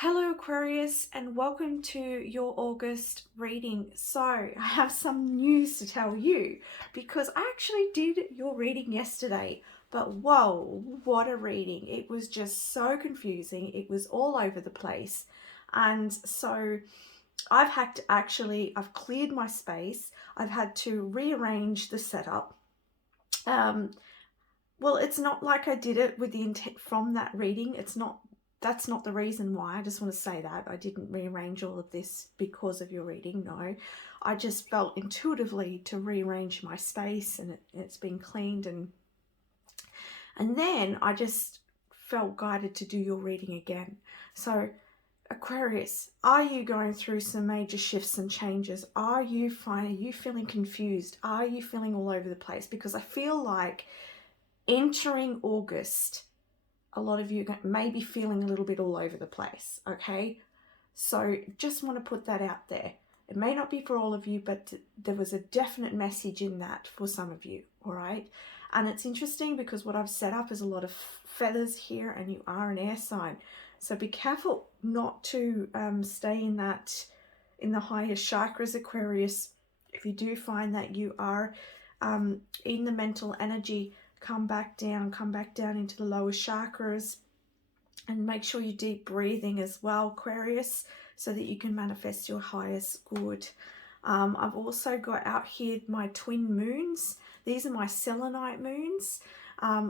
Hello Aquarius, and welcome to your August reading. So I have some news to tell you because I actually did your reading yesterday, but whoa, what a reading. It was just so confusing. It was all over the place. And so I've cleared my space. I've had to rearrange the setup. Well, it's not like I did it with the intent from that reading. That's not the reason why. I just want to say that I didn't rearrange all of this because of your reading. No, I just felt intuitively to rearrange my space, and it's been cleaned, and then I just felt guided to do your reading again. So Aquarius, are you going through some major shifts and changes? Are you feeling confused? Are you feeling all over the place? Because I feel like entering August, a lot of you may be feeling a little bit all over the place, okay? So just want to put that out there. It may not be for all of you, but there was a definite message in that for some of you, all right? And it's interesting because what I've set up is a lot of feathers here, and you are an air sign. So be careful not to stay in the higher chakras, Aquarius. If you do find that you are in the mental energy, come back down into the lower chakras, and make sure you're deep breathing as well, Aquarius, so that you can manifest your highest good. I've also got out here my twin moons. These are my selenite moons.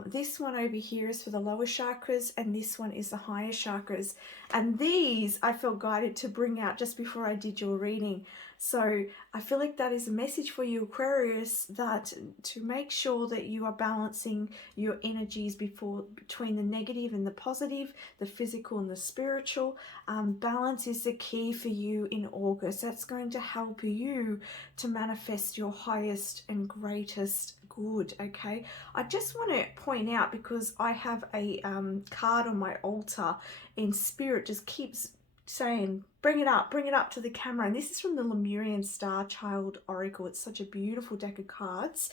This one over here is for the lower chakras, and this one is the higher chakras. And these I felt guided to bring out just before I did your reading. So I feel like that is a message for you, Aquarius, that to make sure that you are balancing your energies between the negative and the positive, the physical and the spiritual. Balance is the key for you in August. That's going to help you to manifest your highest and greatest good, okay? I just want to point out, because I have a card on my altar, in spirit just keeps saying, bring it up to the camera. And this is from the Lemurian Star Child Oracle. It's such a beautiful deck of cards.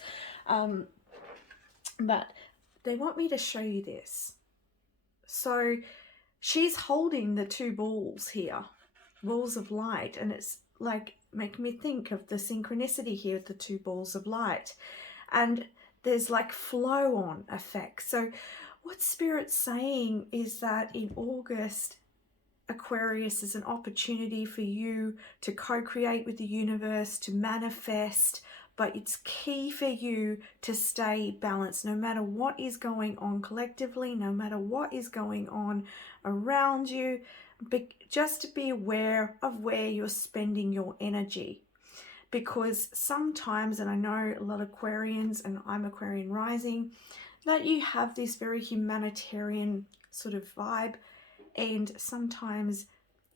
But they want me to show you this. So she's holding the two balls here, balls of light, and it's like make me think of the synchronicity here with the two balls of light. And there's like flow on effect. So what Spirit's saying is that in August, Aquarius is an opportunity for you to co-create with the universe, to manifest, but it's key for you to stay balanced no matter what is going on collectively, no matter what is going on around you, just to be aware of where you're spending your energy. Because sometimes, and I know a lot of Aquarians, and I'm Aquarian rising, that you have this very humanitarian sort of vibe, and sometimes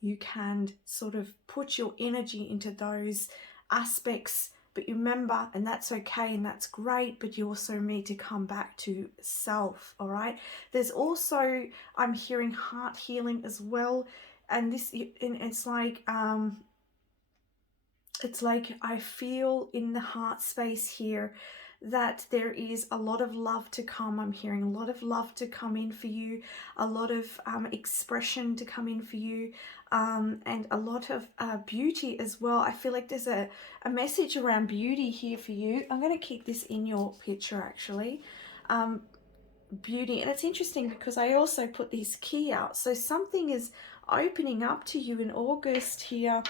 you can sort of put your energy into those aspects, but you remember, and that's okay and that's great, but you also need to come back to self, all right? There's also, I'm hearing heart healing as well, and it's like I feel in the heart space here that there is a lot of love to come. I'm hearing a lot of love to come in for you, a lot of expression to come in for you, and a lot of beauty as well. I feel like there's a message around beauty here for you. I'm going to keep this in your picture, actually. Beauty. And it's interesting because I also put this key out. So something is opening up to you in August here.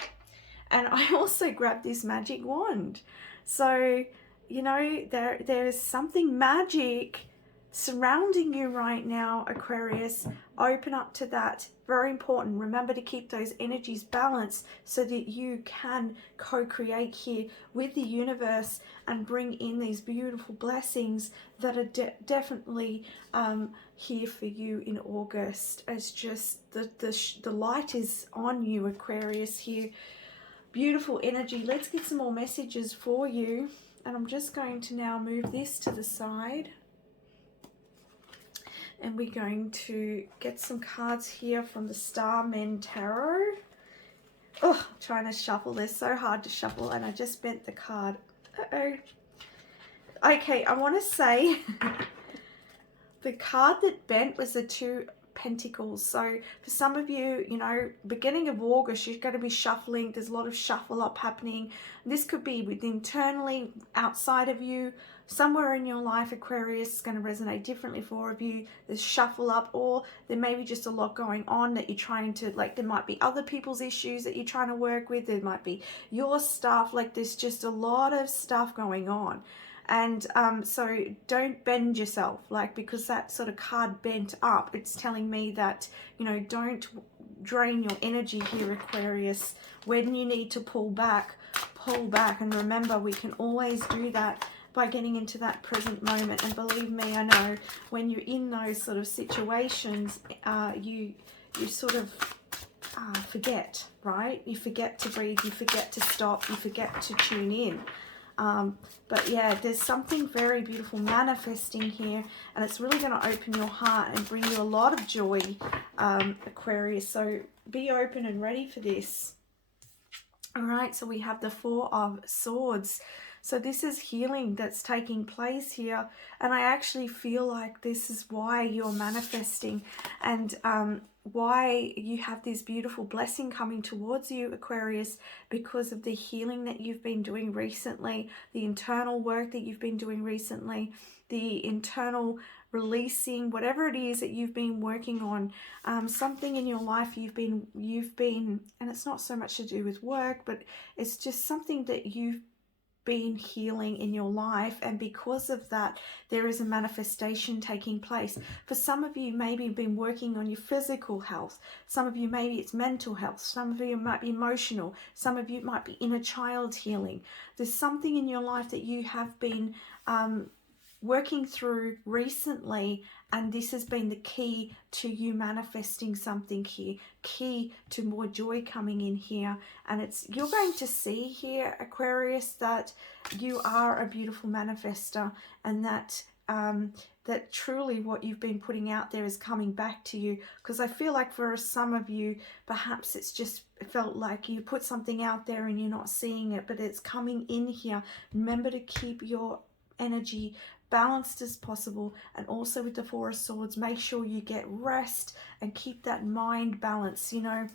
And I also grabbed this magic wand. So, you know, there's something magic surrounding you right now, Aquarius. Open up to that. Very important. Remember to keep those energies balanced so that you can co-create here with the universe and bring in these beautiful blessings that are definitely here for you in August. It's just the light is on you, Aquarius, here. Beautiful energy. Let's get some more messages for you. And I'm just going to now move this to the side. And we're going to get some cards here from the Starman Tarot. Oh, I'm trying to shuffle. They're so hard to shuffle, and I just bent the card. Uh-oh. Okay, I want to say the card that bent was the Two Pentacles. So for some of you, you know, beginning of August, you're going to be shuffling. There's a lot of shuffle up happening. This could be with internally, outside of you, somewhere in your life. Aquarius is going to resonate differently for all of you. There's shuffle up, or there may be just a lot going on that you're trying to, like, there might be other people's issues that you're trying to work with. There might be your stuff. Like, there's just a lot of stuff going on. And so don't bend yourself, like, because that sort of card bent up, it's telling me that, you know, don't drain your energy here, Aquarius. When you need to pull back, pull back. And remember, we can always do that by getting into that present moment. And believe me, I know when you're in those sort of situations, you sort of forget, right? You forget to breathe, you forget to stop, you forget to tune in. But yeah, there's something very beautiful manifesting here, and it's really going to open your heart and bring you a lot of joy, Aquarius. So be open and ready for this. All right, so we have the Four of Swords. So this is healing that's taking place here, and I actually feel like this is why you're manifesting, and why you have this beautiful blessing coming towards you, Aquarius, because of the healing that you've been doing recently, the internal work that you've been doing recently, the internal releasing, whatever it is that you've been working on. Something in your life you've been, and it's not so much to do with work, but it's just something that you've been healing in your life, and because of that there is a manifestation taking place. For some of you, maybe you've been working on your physical health. Some of you, maybe it's mental health. Some of you might be emotional. Some of you might be inner child healing. There's something in your life that you have been working through recently, and this has been the key to you manifesting something here, key to more joy coming in here. And it's, you're going to see here, Aquarius, that you are a beautiful manifester, and that that truly what you've been putting out there is coming back to you. Because I feel like for some of you, perhaps it's just felt like you put something out there and you're not seeing it, but it's coming in here. Remember to keep your energy balanced as possible, and also with the Four of Swords, make sure you get rest and keep that mind balanced. You know,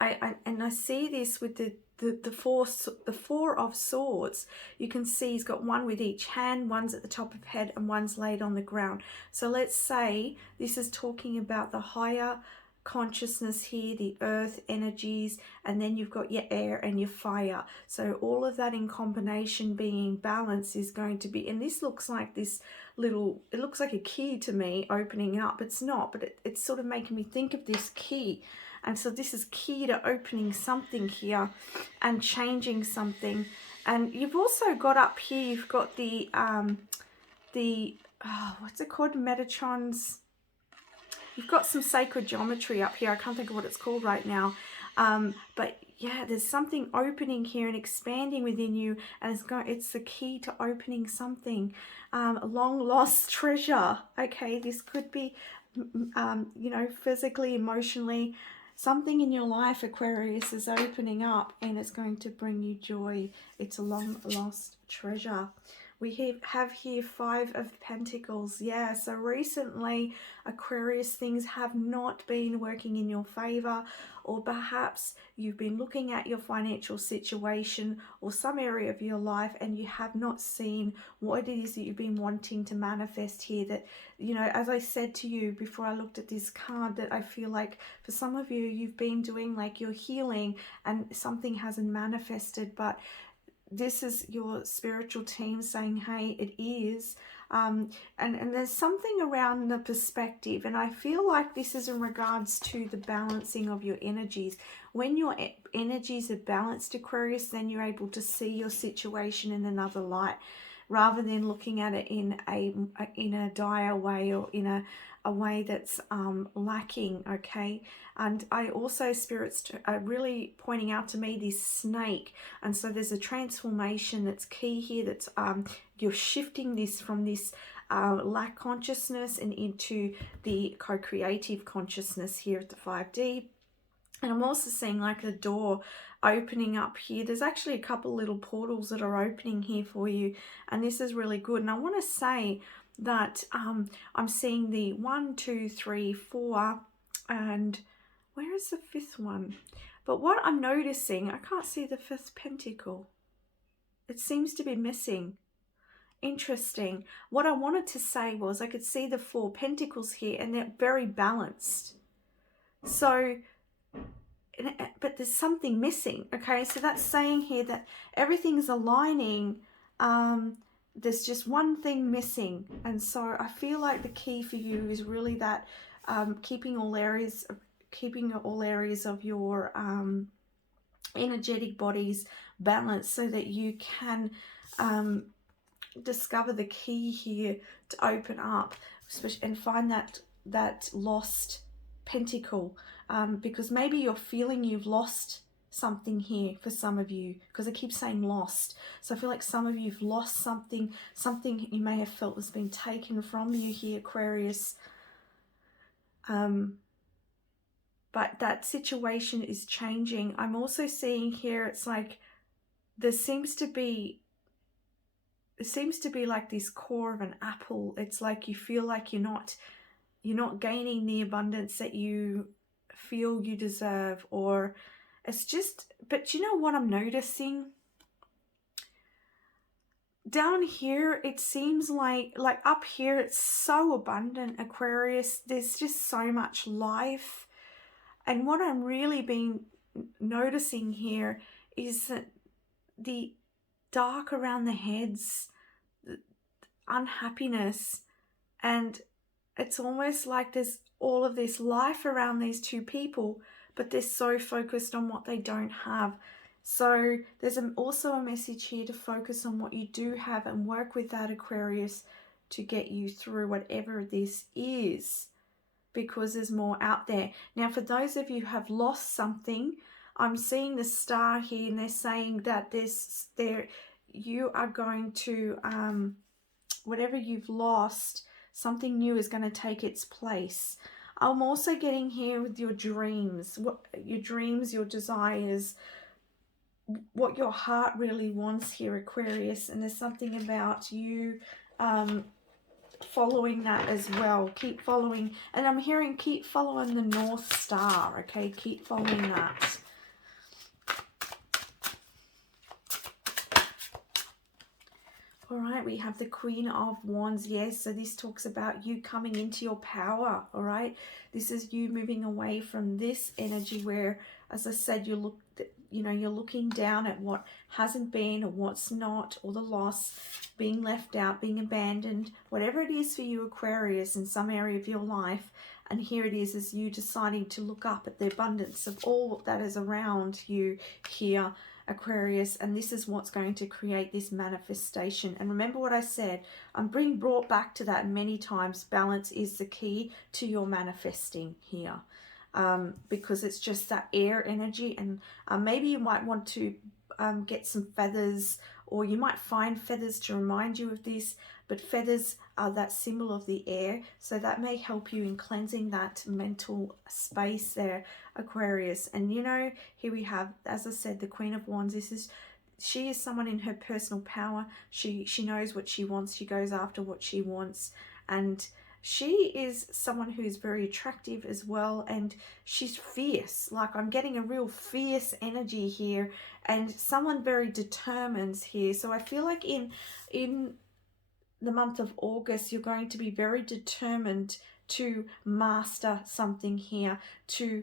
I see this with the Four of Swords. You can see he's got one with each hand, one's at the top of head and one's laid on the ground. So let's say this is talking about the higher consciousness here, the earth energies, and then you've got your air and your fire. So all of that in combination being balanced is going to be, and this looks like this little, it looks like a key to me opening up. It's not, but it's sort of making me think of this key. And so this is key to opening something here and changing something. And you've also got up here, you've got the what's it called, Metatrons. You've got some sacred geometry up here. I can't think of what it's called right now. But yeah, there's something opening here and expanding within you, and it's the key to opening something. A long lost treasure. Okay, this could be, you know, physically, emotionally. Something in your life, Aquarius, is opening up, and it's going to bring you joy. It's a long lost treasure. We have here Five of Pentacles. Yeah, so recently, Aquarius, things have not been working in your favor, or perhaps you've been looking at your financial situation or some area of your life and you have not seen what it is that you've been wanting to manifest here. That, you know, as I said to you before I looked at this card, that I feel like for some of you, you've been doing like your healing and something hasn't manifested, but this is your spiritual team saying, hey, it is. And there's something around the perspective, and I feel like this is in regards to the balancing of your energies. When your energies are balanced, Aquarius, then you're able to see your situation in another light, rather than looking at it in a dire way, or in a way that's lacking. Okay, and I also, spirits are really pointing out to me this snake, and so there's a transformation that's key here. That's you're shifting this from this lack consciousness and into the co-creative consciousness here at the 5D. And I'm also seeing like a door opening up here. There's actually a couple little portals that are opening here for you, and this is really good. And I want to say, that I'm seeing the 1, 2, 3, 4, and where is the 5th one? But what I'm noticing, I can't see the 5th pentacle. It seems to be missing. Interesting. What I wanted to say was I could see the 4 pentacles here and they're very balanced. So, but there's something missing. Okay, so that's saying here that everything's aligning. There's just one thing missing. And so I feel like the key for you is really that keeping all areas of your energetic bodies balanced so that you can discover the key here to open up and find that lost pentacle, because maybe you're feeling you've lost something here for some of you, because I keep saying lost. So I feel like some of you've lost something you may have felt has been taken from you here, Aquarius. But that situation is changing. I'm also seeing here, it's like there seems to be like this core of an apple. It's like you feel like you're not gaining the abundance that you feel you deserve, or it's just, but you know what I'm noticing? Down here, it seems like up here, it's so abundant, Aquarius. There's just so much life. And what I'm really been noticing here is that the dark around the heads, the unhappiness, and it's almost like there's all of this life around these two people, but they're so focused on what they don't have. So there's also a message here to focus on what you do have and work with that, Aquarius, to get you through whatever this is, because there's more out there. Now, for those of you who have lost something, I'm seeing the star here, and they're saying that you are going to, whatever you've lost, something new is going to take its place. I'm also getting here with your dreams, your desires, what your heart really wants here, Aquarius. And there's something about you following that as well. Keep following, and I'm hearing keep following the North Star. Okay, keep following that. All right, we have the Queen of Wands. Yes, so this talks about you coming into your power. All right, this is you moving away from this energy where, as I said, you're looking down at what hasn't been or what's not, or the loss, being left out, being abandoned, whatever it is for you, Aquarius, in some area of your life. And here it is you deciding to look up at the abundance of all that is around you here, Aquarius, and this is what's going to create this manifestation. And remember what I said, I'm being brought back to that many times. Balance is the key to your manifesting here, because it's just that air energy. And maybe you might want to get some feathers, or you might find feathers to remind you of this, but feathers are that symbol of the air, so that may help you in cleansing that mental space there, Aquarius. And here we have, as I said, the Queen of Wands. She is someone in her personal power. She knows what she wants. She goes after what she wants, and she is someone who is very attractive as well, and she's fierce. Like, I'm getting a real fierce energy here, and someone very determined here. So I feel like in the month of August, you're going to be very determined to master something here, to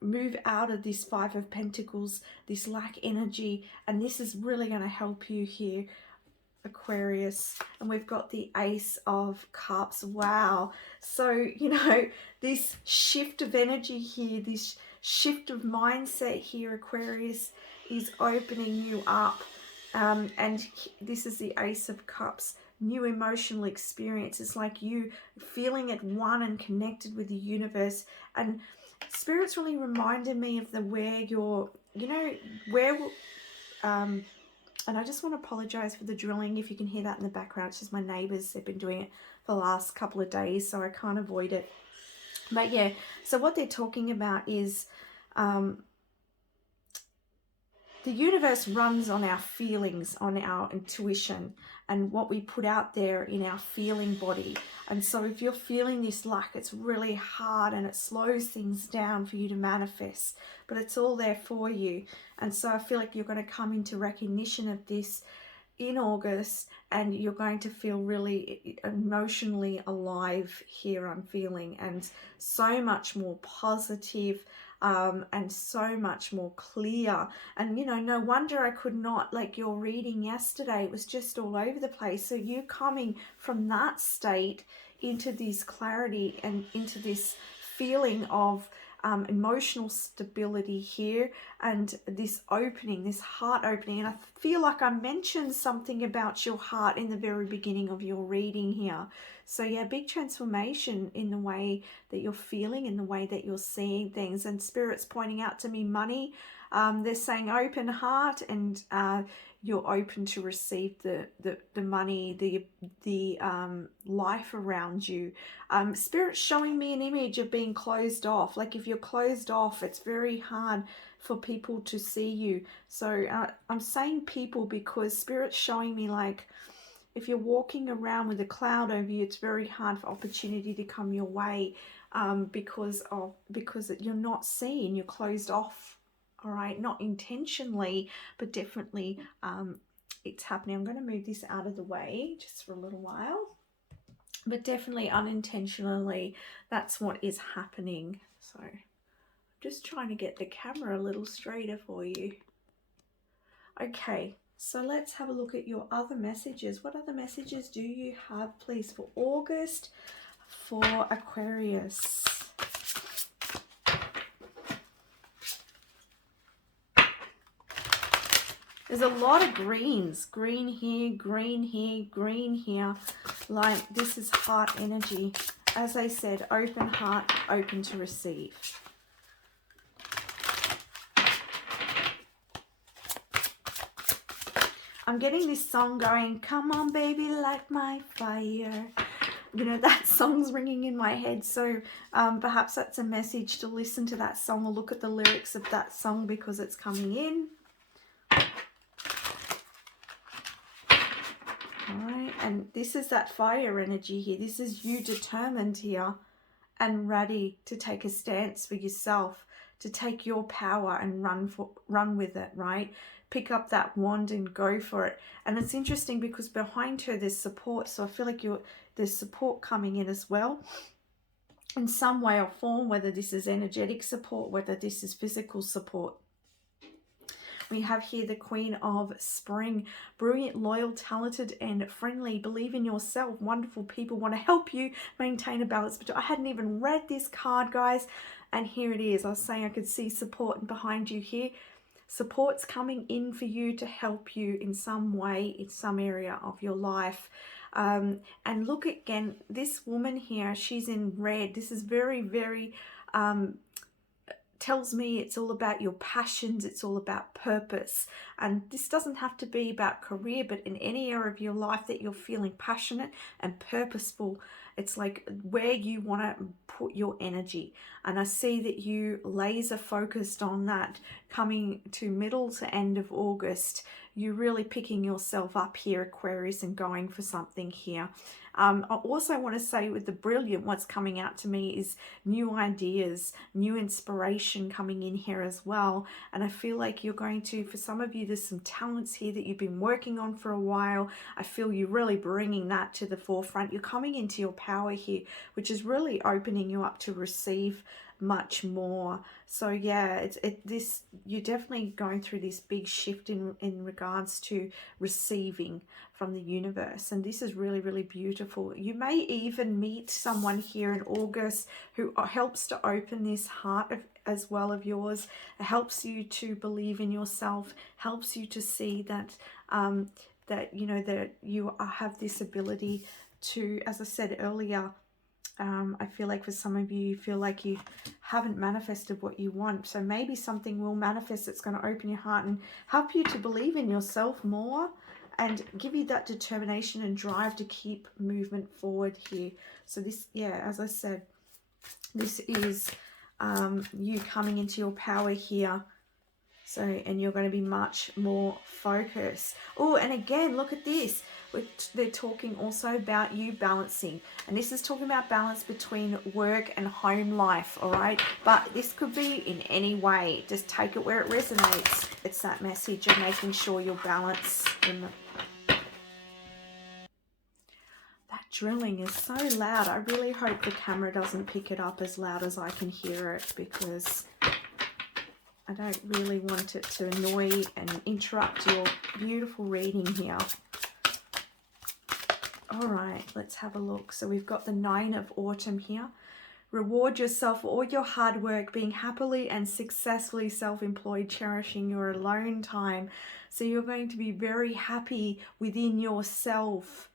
move out of this Five of Pentacles, this lack energy, and this is really going to help you here, Aquarius. And we've got the Ace of Cups. Wow. So, this shift of energy here, this shift of mindset here, Aquarius, is opening you up. And this is the Ace of Cups. New emotional experience. It's like you feeling at one and connected with the universe. And Spirit's really reminded me of and I just want to apologize for the drilling if you can hear that in the background. It's just my neighbors. They've been doing it for the last couple of days, so I can't avoid it. But yeah, so what they're talking about is the universe runs on our feelings, on our intuition, and what we put out there in our feeling body. And so if you're feeling this lack, it's really hard and it slows things down for you to manifest, but it's all there for you. And so I feel like you're going to come into recognition of this in August, and you're going to feel really emotionally alive here, I'm feeling, and so much more positive, and so much more clear. And you know, no wonder I could not, like your reading yesterday, it was just all over the place. So you coming from that state into this clarity and into this feeling of emotional stability here, and this opening, this heart opening. And I feel like I mentioned something about your heart in the very beginning of your reading here. So yeah, big transformation in the way that you're feeling, in the way that you're seeing things. And Spirit's pointing out to me money. They're saying open heart, and you're open to receive the money, the life around you. Spirit's showing me an image of being closed off. Like if you're closed off, it's very hard for people to see you. So I'm saying people because Spirit's showing me, like, if you're walking around with a cloud over you, it's very hard for opportunity to come your way, because you're not seen, you're closed off. All right, not intentionally, but definitely it's happening. I'm going to move this out of the way just for a little while, but definitely unintentionally, that's what is happening. So I'm just trying to get the camera a little straighter for you. Okay, so let's have a look at your other messages. What other messages do you have, please, for August for Aquarius? There's a lot of greens. Green here, green here, green here. Like, this is heart energy. As I said, open heart, open to receive. I'm getting this song going, come on baby, light my fire. You know, that song's ringing in my head. So perhaps that's a message to listen to that song or look at the lyrics of that song because it's coming in. Alright, and this is that fire energy here. This is you determined here and ready to take a stance for yourself, to take your power and run with it, right? Pick up that wand and go for it. And it's interesting because behind her there's support. So I feel like there's support coming in as well, in some way or form, whether this is energetic support, whether this is physical support. We have here the Queen of Spring. Brilliant, loyal, talented, and friendly. Believe in yourself. Wonderful people want to help you maintain a balance. But I hadn't even read this card, guys. And here it is. I was saying I could see support behind you here. Support's coming in for you to help you in some way, in some area of your life. And look again, this woman here, she's in red. This is very, very... tells me it's all about your passions, it's all about purpose. And this doesn't have to be about career, but in any area of your life that you're feeling passionate and purposeful, it's like where you want to put your energy. And I see that you laser focused on that coming to middle to end of August. You're really picking yourself up here, Aquarius, and going for something here. I also want to say with the brilliant, what's coming out to me is new ideas, new inspiration coming in here as well. And I feel like you're going to, for some of you, there's some talents here that you've been working on for a while. I feel you're really bringing that to the forefront. You're coming into your power here, which is really opening you up to receive much more. So yeah, you're definitely going through this big shift in regards to receiving from the universe, and this is really, really beautiful. You may even meet someone here in August who helps to open this heart as well of yours. It helps you to believe in yourself, helps you to see that that you have this ability to, as I said earlier, I feel like for some of you feel like you haven't manifested what you want. So maybe something will manifest that's going to open your heart and help you to believe in yourself more and give you that determination and drive to keep movement forward here. So this, yeah, as I said, this is you coming into your power here. So, and you're going to be much more focused. Oh, and again, look at this. They're talking also about you balancing. And this is talking about balance between work and home life, all right? But this could be in any way. Just take it where it resonates. It's that message of making sure you're balanced in the... That drilling is so loud. I really hope the camera doesn't pick it up as loud as I can hear it, because I don't really want it to annoy and interrupt your beautiful reading here. All right, let's have a look. So we've got the 9 of Autumn here. Reward yourself for all your hard work, being happily and successfully self-employed, cherishing your alone time. So you're going to be very happy within yourself.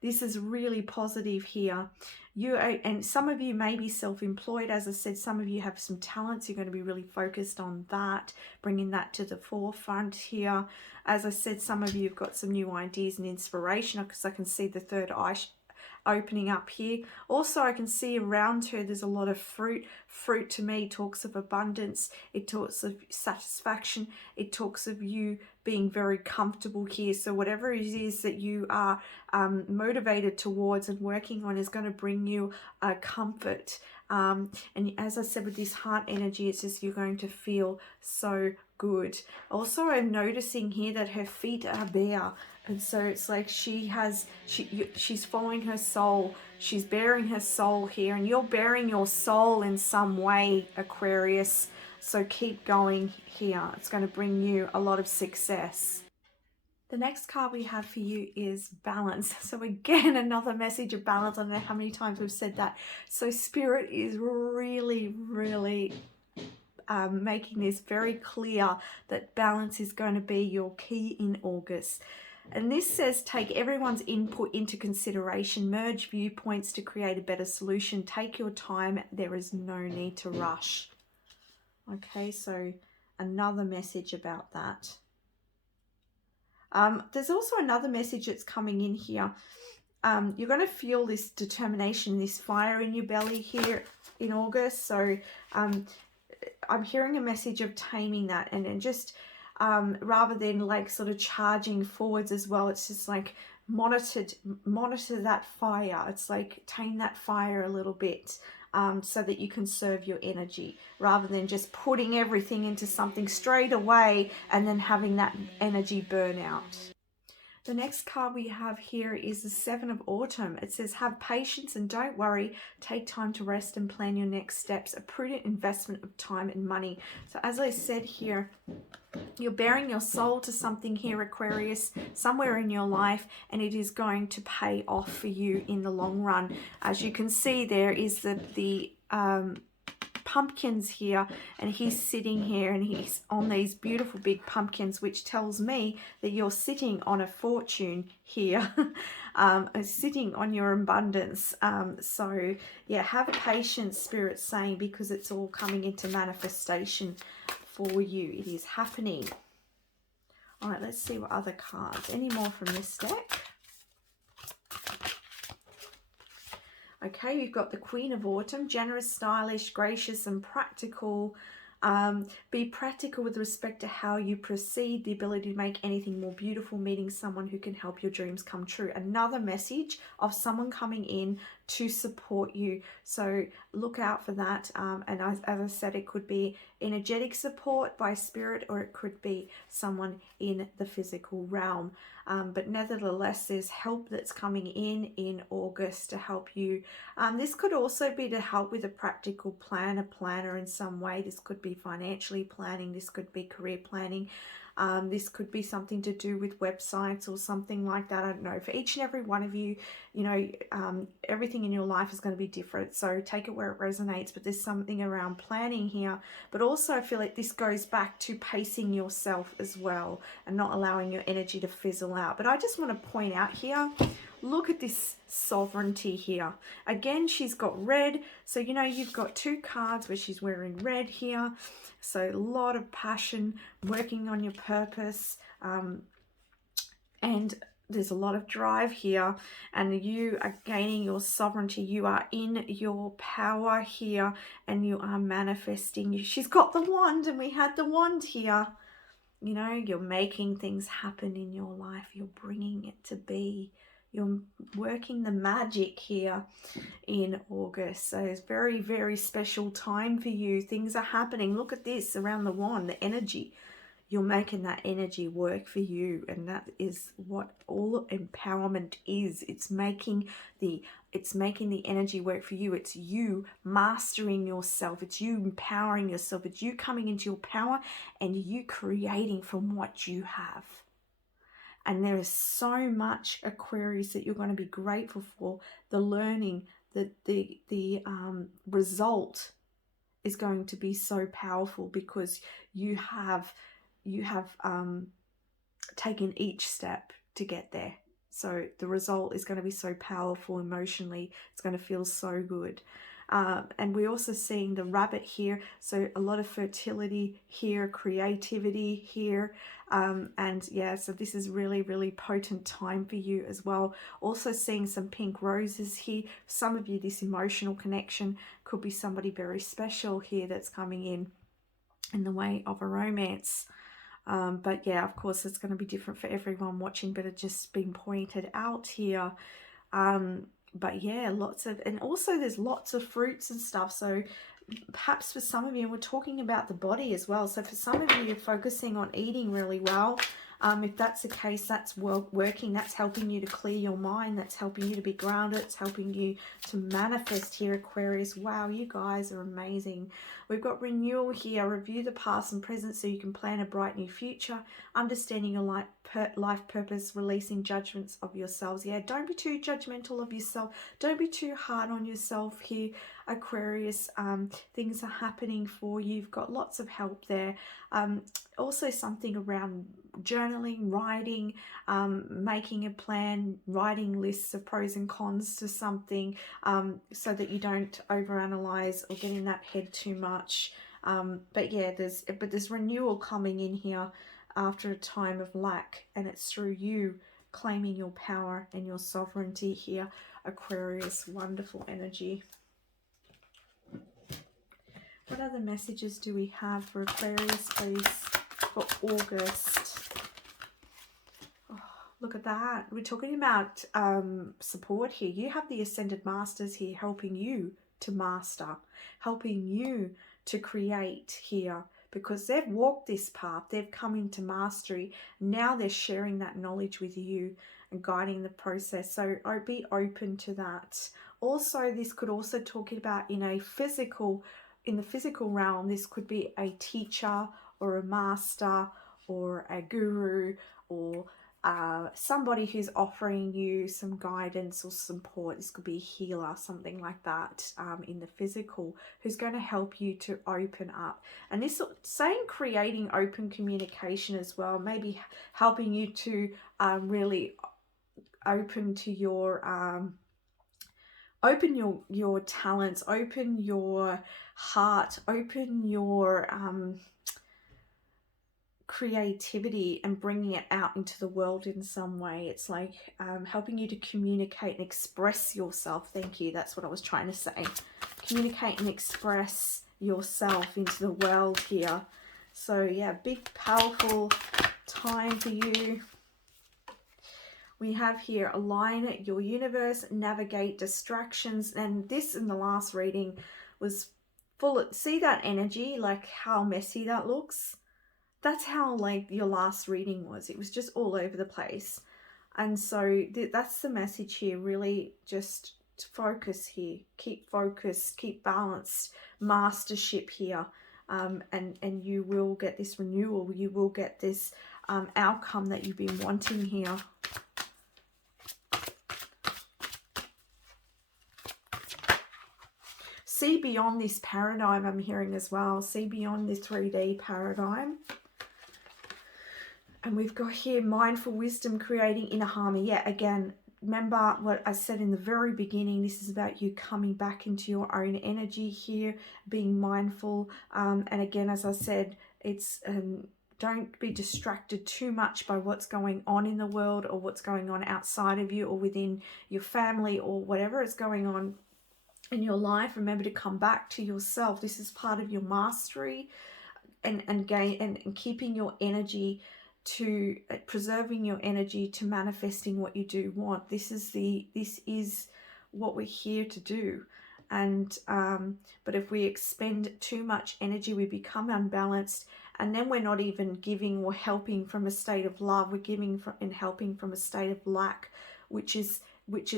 This is really positive here. And some of you may be self-employed. As I said, some of you have some talents. You're going to be really focused on that, bringing that to the forefront here. As I said, some of you have got some new ideas and inspiration, because I can see the third eye opening up here. Also, I can see around her there's a lot of fruit. Fruit to me talks of abundance. It talks of satisfaction. It talks of you being very comfortable here. So whatever it is that you are motivated towards and working on is going to bring you comfort. And as I said, with this heart energy, it's just you're going to feel so good. Also, I'm noticing here that her feet are bare. And so it's like she's following her soul. She's bearing her soul here, and you're bearing your soul in some way, Aquarius. So keep going here. It's going to bring you a lot of success. The next card we have for you is balance. So again, another message of balance. I don't know how many times we've said that. So Spirit is really, really making this very clear that balance is going to be your key in August. And this says take everyone's input into consideration, merge viewpoints to create a better solution. Take your time. There is no need to rush. Okay, so another message about that. There's also another message that's coming in here. You're going to feel this determination, this fire in your belly here in August. So I'm hearing a message of taming that, and just rather than like sort of charging forwards as well, it's just like monitor that fire. It's like tame that fire a little bit, so that you conserve your energy, rather than just putting everything into something straight away and then having that energy burn out. The next card we have here is the 7 of Autumn. It says, have patience and don't worry. Take time to rest and plan your next steps. A prudent investment of time and money. So as I said here, you're bearing your soul to something here, Aquarius, somewhere in your life, and it is going to pay off for you in the long run. As you can see, there is the pumpkins here, and he's sitting here and he's on these beautiful big pumpkins, which tells me that you're sitting on a fortune here, sitting on your abundance. So yeah, have patience, Spirit's saying, because it's all coming into manifestation for you. It is happening. All right, let's see what other cards. Any more from this deck? Okay, you've got the Queen of Autumn, generous, stylish, gracious, and practical. Be practical with respect to how you proceed, the ability to make anything more beautiful, meeting someone who can help your dreams come true. Another message of someone coming in to support you. So look out for that. And as I said, it could be energetic support by Spirit, or it could be someone in the physical realm. But nevertheless, there's help that's coming in August to help you. This could also be to help with a practical plan, a planner in some way. This could be financially planning. This could be career planning. This could be something to do with websites or something like that. I don't know. For each and every one of you, you know, everything in your life is going to be different. So take it where it resonates. But there's something around planning here. But also I feel like this goes back to pacing yourself as well and not allowing your energy to fizzle out. But I just want to point out here, look at this sovereignty here. Again, she's got red. So, you know, you've got two cards where she's wearing red here. So a lot of passion, working on your purpose, and there's a lot of drive here, and you are gaining your sovereignty. You are in your power here, and you are manifesting. She's got the wand, and we had the wand here. You know, you're making things happen in your life. You're bringing it to be. You're working the magic here in August. So it's very, very special time for you. Things are happening. Look at this around the wand, the energy. You're making that energy work for you, and that is what all empowerment is. It's making the energy work for you. It's you mastering yourself. It's you empowering yourself. It's you coming into your power and you creating from what you have. And there is so much, Aquarius, that you're going to be grateful for. The learning, the result is going to be so powerful because you have taken each step to get there. So the result is going to be so powerful emotionally. It's going to feel so good. And we're also seeing the rabbit here. So a lot of fertility here, creativity here. And yeah, so this is really, really potent time for you as well. Also seeing some pink roses here. Some of you, this emotional connection could be somebody very special here that's coming in the way of a romance. But yeah, of course, it's going to be different for everyone watching, but it's just been pointed out here. But yeah, and also there's lots of fruits and stuff. So perhaps for some of you, we're talking about the body as well. So for some of you, you're focusing on eating really well. If that's the case, that's working. That's helping you to clear your mind. That's helping you to be grounded. It's helping you to manifest here, Aquarius. Wow, you guys are amazing. We've got renewal here. Review the past and present so you can plan a bright new future. Understanding your life purpose. Releasing judgments of yourselves. Yeah, don't be too judgmental of yourself. Don't be too hard on yourself here, Aquarius. Things are happening for you. You've got lots of help there. Also something around journaling, writing, making a plan, writing lists of pros and cons to something, so that you don't overanalyze or get in that head too much. But yeah, there's renewal coming in here after a time of lack, and it's through you claiming your power and your sovereignty here, Aquarius. Wonderful energy. What other messages do we have for Aquarius, please, for August? Oh, look at that. We're talking about support here. You have the Ascended Masters here helping you to master, helping you to create here, because they've walked this path. They've come into mastery. Now they're sharing that knowledge with you and guiding the process. So be open to that. Also, this could also talk about in the physical realm. This could be a teacher or a master or a guru or somebody who's offering you some guidance or support. This could be a healer, something like that, in the physical, who's going to help you to open up. And this saying creating open communication as well, maybe helping you to really open to your open your talents, open your heart, open your creativity and bringing it out into the world in some way. It's like helping you to communicate and express yourself. Thank you. That's what I was trying to say. Communicate and express yourself into the world here. So yeah, big, powerful time for you. We have here, align your universe, navigate distractions. And this in the last reading was full of, see that energy, like how messy that looks? That's how like your last reading was. It was just all over the place. And so that's the message here. Really just focus here. Keep focused, keep balanced, mastership here. And you will get this renewal. You will get this outcome that you've been wanting here. See beyond this paradigm, I'm hearing as well. See beyond this 3D paradigm. And we've got here mindful wisdom, creating inner harmony. Yeah, again, remember what I said in the very beginning. This is about you coming back into your own energy here, being mindful. And again, as I said, it's don't be distracted too much by what's going on in the world or what's going on outside of you or within your family or whatever is going on in your life. Remember to come back to yourself. This is part of your mastery. and keeping your energy to preserving your energy to manifesting what you do want. This is what we're here to do. And but if we expend too much energy, we become unbalanced, and then we're not even giving or helping from a state of love. We're giving from and helping from a state of lack, which is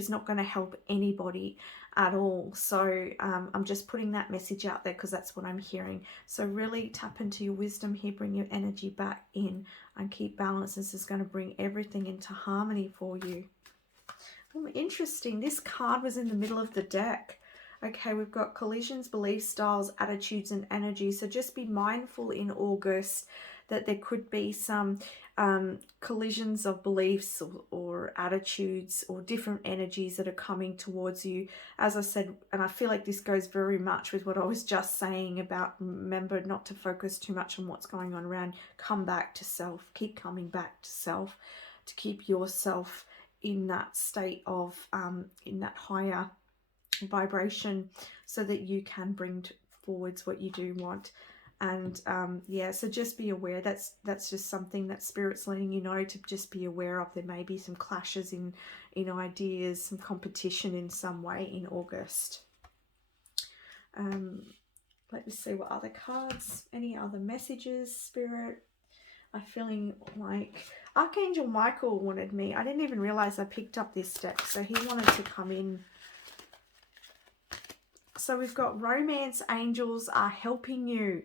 not going to help anybody at all. So I'm just putting that message out there because that's what I'm hearing. So really tap into your wisdom here, bring your energy back in and keep balance. This is going to bring everything into harmony for you. Oh, interesting. This card was in the middle of the deck. Okay, we've got collisions, belief styles, attitudes and energy. So just be mindful in August that there could be some collisions of beliefs or attitudes or different energies that are coming towards you. As I said, and I feel like this goes very much with what I was just saying about, remember not to focus too much on what's going on around. Come back to self. Keep coming back to self to keep yourself in that state of, in that higher vibration so that you can bring forwards what you do want. And yeah, so just be aware. That's just something that Spirit's letting you know to just be aware of. There may be some clashes in ideas, some competition in some way in August. Let me see what other cards, any other messages, Spirit. I'm feeling like Archangel Michael wanted me. I didn't even realize I picked up this deck, so he wanted to come in. So we've got romance angels are helping you.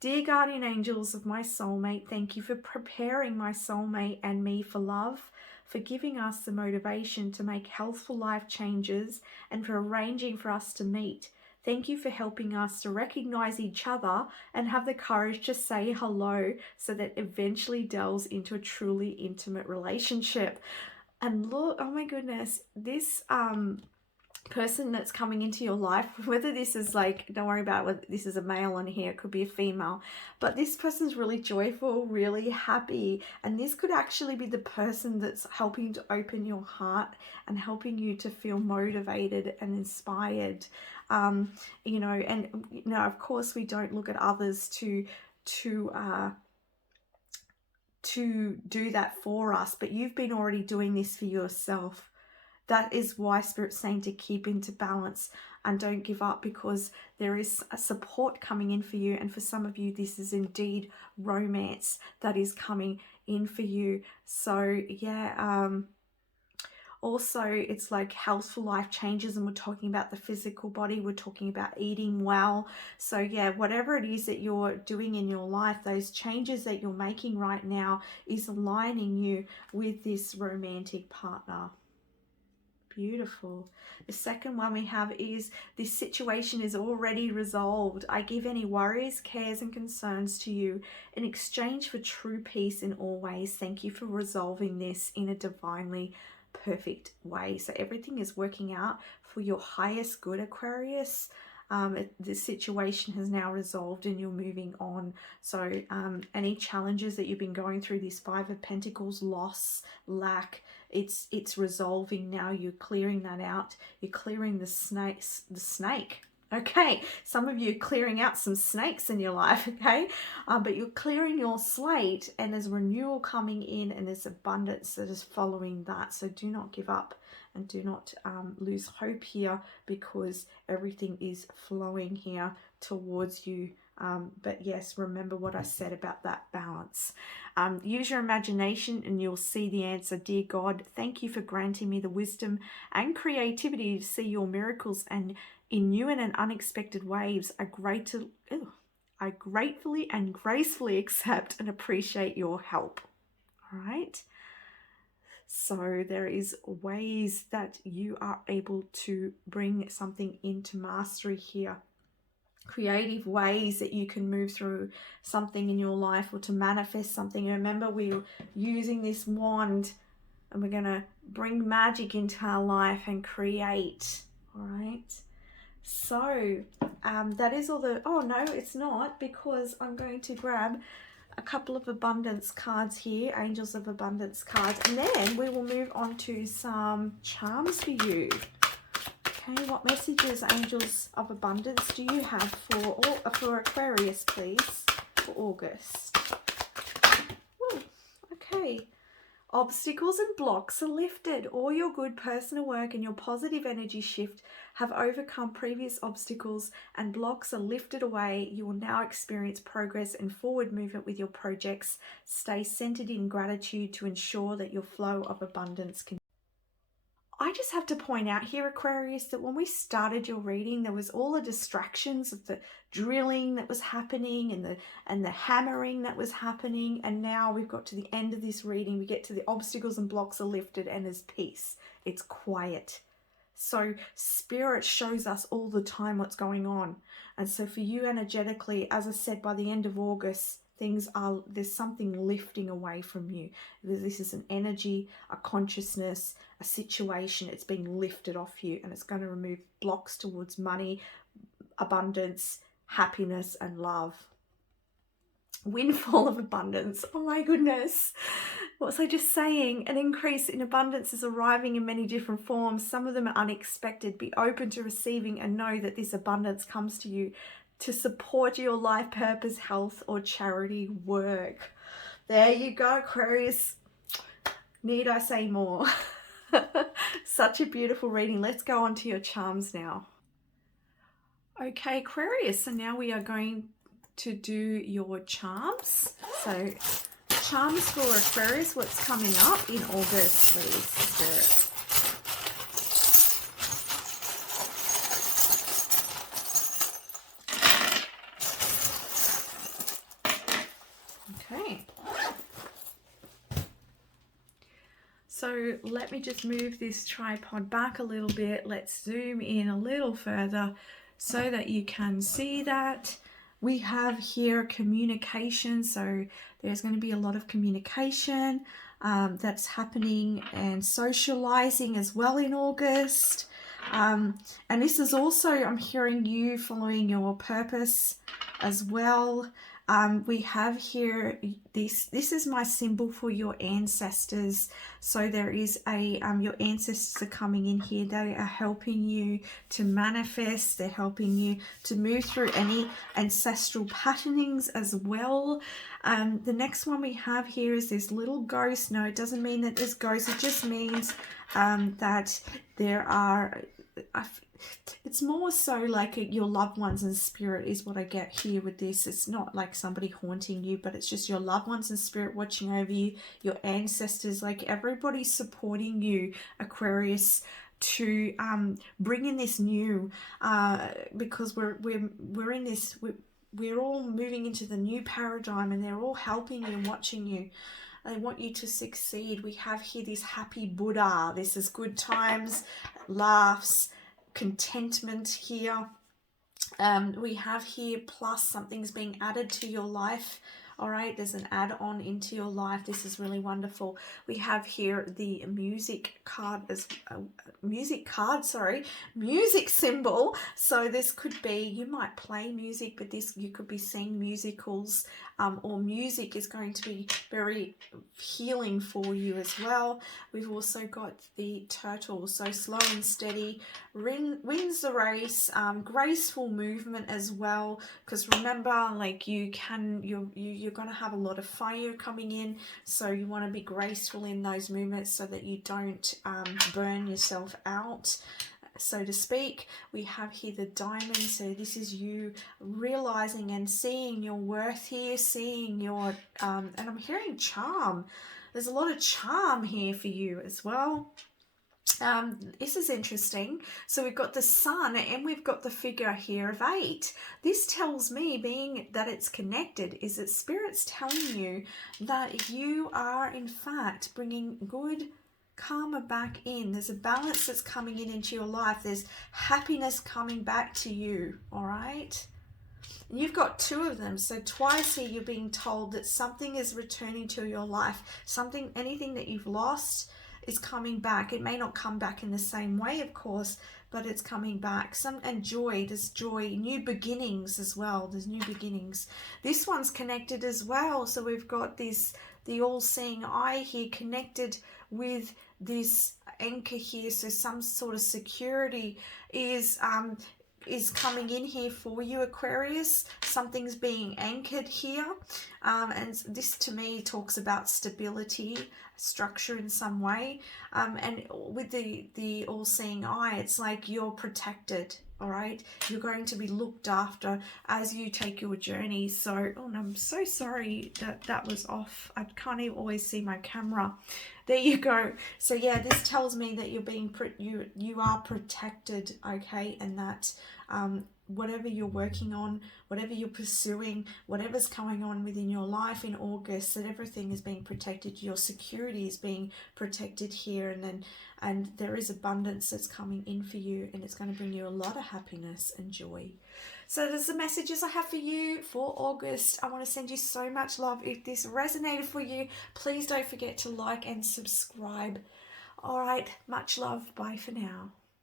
Dear guardian angels of my soulmate, thank you for preparing my soulmate and me for love, for giving us the motivation to make healthful life changes, and for arranging for us to meet. Thank you for helping us to recognize each other and have the courage to say hello so that eventually delves into a truly intimate relationship. And look, oh my goodness, this person that's coming into your life, whether this is like, don't worry about whether this is a male on here, it could be a female, but this person's really joyful, really happy, and this could actually be the person that's helping to open your heart and helping you to feel motivated and inspired. You know, and you know, of course we don't look at others to do that for us, but you've been already doing this for yourself. That is why Spirit's saying to keep into balance and don't give up, because there is a support coming in for you. And for some of you, this is indeed romance that is coming in for you. So yeah, also it's like healthful life changes, and we're talking about the physical body, we're talking about eating well. So yeah, whatever it is that you're doing in your life, those changes that you're making right now is aligning you with this romantic partner. Beautiful. The second one we have is, this situation is already resolved. I give any worries, cares and concerns to you in exchange for true peace in all ways. Thank you for resolving this in a divinely perfect way. So everything is working out for your highest good, Aquarius. The situation has now resolved and you're moving on. So any challenges that you've been going through, this Five of Pentacles, loss, lack, it's resolving now. You're clearing that out. You're clearing the snake. Okay, some of you are clearing out some snakes in your life, okay? But you're clearing your slate, and there's renewal coming in, and there's abundance that is following that. So do not give up and do not lose hope here, because everything is flowing here towards you. But yes, remember what I said about that balance. Use your imagination and you'll see the answer. Dear God, thank you for granting me the wisdom and creativity to see your miracles and in new and unexpected ways. I gratefully and gracefully accept and appreciate your help. All right. So there is ways that you are able to bring something into mastery here. Creative ways that you can move through something in your life or to manifest something. Remember, we're using this wand and we're going to bring magic into our life and create. All right. So that is all the, oh no, it's not, because I'm going to grab a couple of abundance cards here, Angels of Abundance cards, and then we will move on to some charms for you. Okay, what messages, Angels of Abundance, do you have for Aquarius, please? for August. Woo, okay. Obstacles and blocks are lifted. All your good personal work and your positive energy shift have overcome previous obstacles and blocks are lifted away. You will now experience progress and forward movement with your projects. Stay centered in gratitude to ensure that your flow of abundance can. I just have to point out here, Aquarius, that when we started your reading, there was all the distractions of the drilling that was happening and the hammering that was happening. And now we've got to the end of this reading. We get to the obstacles and blocks are lifted and there's peace. It's quiet. So Spirit shows us all the time what's going on. And so for you energetically, as I said, by the end of August, there's something lifting away from you. This is an energy, a consciousness, a situation. It's being lifted off you, and it's going to remove blocks towards money, abundance, happiness, and love. Windfall of abundance. Oh my goodness. What was I just saying? An increase in abundance is arriving in many different forms. Some of them are unexpected. Be open to receiving and know that this abundance comes to you to support your life purpose, health, or charity work. There you go, Aquarius. Need I say more? Such a beautiful reading. Let's go on to your charms now. Okay, Aquarius, so now we are going to do your charms. So charms for Aquarius, what's coming up in August, please, Spirit? Okay. So let me just move this tripod back a little bit. Let's zoom in a little further so that you can see that. We have here communication, so there's going to be a lot of communication that's happening and socializing as well in August. And this is also, I'm hearing you following your purpose as well. We have here this is my symbol for your ancestors. So there is a your ancestors are coming in here. They are helping you to manifest. They're helping you to move through any ancestral patternings as well. The next one we have here is this little ghost. No, it doesn't mean that there's ghosts. It just means that there are it's more so like your loved ones in spirit is what I get here with this. It's not like somebody haunting you, but it's just your loved ones in spirit watching over you, your ancestors, like everybody's supporting you, Aquarius, to bring in this new because we're in this we're all moving into the new paradigm, and they're all helping you and watching you. They want you to succeed. We have here this happy Buddha. This is good times, laughs, contentment here. We have here plus something's being added to your life. All right, there's an add-on into your life. This is really wonderful. We have here the music symbol. So this could be, you might play music, but this, you could be seeing musicals, or music is going to be very healing for you as well. We've also got the turtle, so slow and steady, wins the race, graceful movement as well, because remember, like you're going to have a lot of fire coming in, so you want to be graceful in those movements so that you don't burn yourself out, so to speak. We have here the diamond, so this is you realizing and seeing your worth here, seeing your and I'm hearing charm. There's a lot of charm here for you as well. This is interesting. So we've got the sun and we've got the figure here of 8. This tells me, being that it's connected, is that Spirit's telling you that you are in fact bringing good karma back in. There's a balance that's coming in into your life. There's happiness coming back to you. All right. And you've got 2 of them, so twice here you're being told that something is returning to your life. Anything that you've lost is coming back. It may not come back in the same way, of course, but it's coming back. And joy, there's joy, new beginnings as well. There's new beginnings. This one's connected as well. So we've got this, the all-seeing eye here connected with this anchor here. So some sort of security is is coming in here for you, Aquarius. Something's being anchored here. And this to me talks about stability, structure in some way. And with the all-seeing eye, it's like you're protected. All right, you're going to be looked after as you take your journey. So, oh, and I'm so sorry that was off. I can't even always see my camera. There you go. So yeah, this tells me that you're being you are protected, okay, and that whatever you're working on, whatever you're pursuing, whatever's going on within your life in August, that everything is being protected. Your security is being protected here, and there is abundance that's coming in for you, and it's going to bring you a lot of happiness and joy. So there's the messages I have for you for August. I want to send you so much love. If this resonated for you, please don't forget to like and subscribe. All right, much love. Bye for now.